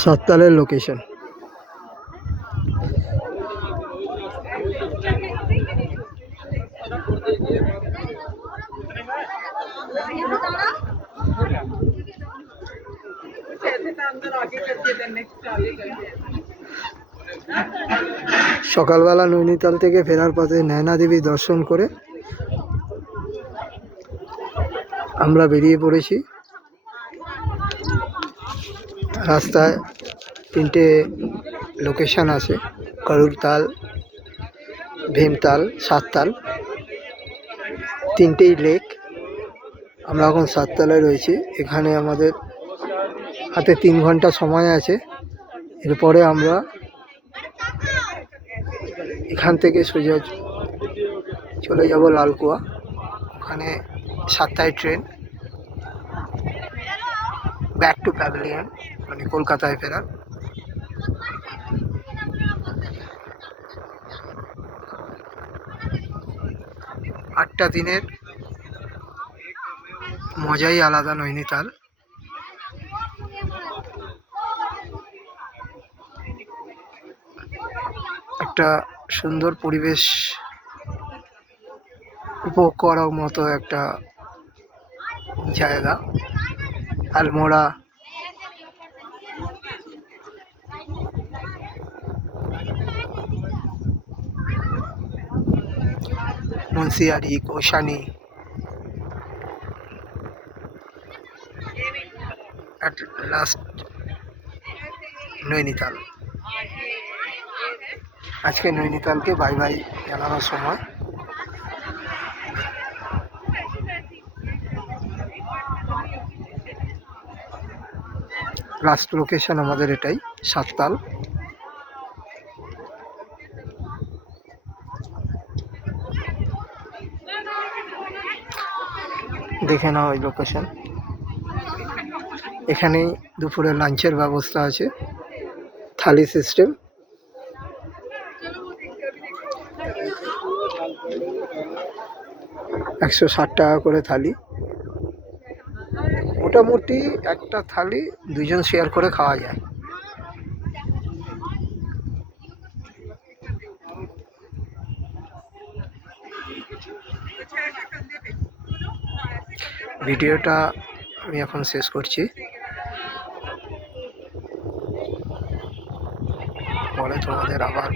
সাততালের লোকেশন। সকালবেলা নৈনিতাল থেকে ফেরার পথে নয়না দেবী দর্শন করে আমরা বেরিয়ে পড়েছি। রাস্তায় তিনটে লোকেশন আছে, করুরতাল, ভীমতাল, সাততাল, তিনটেই লেক। আমরা এখন সাততালে রয়েছি। এখানে আমাদের হাতে 3 ঘন্টা সময় আছে। এরপরে আমরা এখান থেকে সোজা চলে যাব লালকুয়া। ওখানে 7টায় ট্রেন ব্যাক টু প্যাভিলিয়ন, মানে কলকাতায় ফেরার। আটটা দিনের মজাই আলাদা নৈনিতাল। একটা সুন্দর পরিবেশ উপভোগ করার মতো একটা জায়গা। আলমোড়া, মুন্সিয়ারি, কৌশানি, at last নৈনিতাল। আজকে নৈনিতালকে বাই বাই জানানোর সময়। লাস্ট লোকেশন আমাদের এটাই, সাততাল। দেখে নাও এই লোকেশন। এখানেই দুপুরে লাঞ্চের ব্যবস্থা আছে, থালি সিস্টেম। $160 করে থালি। মোটামুটি একটা থালি 2 জন শেয়ার করে খাওয়া যায়। ভিডিওটা আমি এখন শেষ করছি। পরে তোমাদের আবার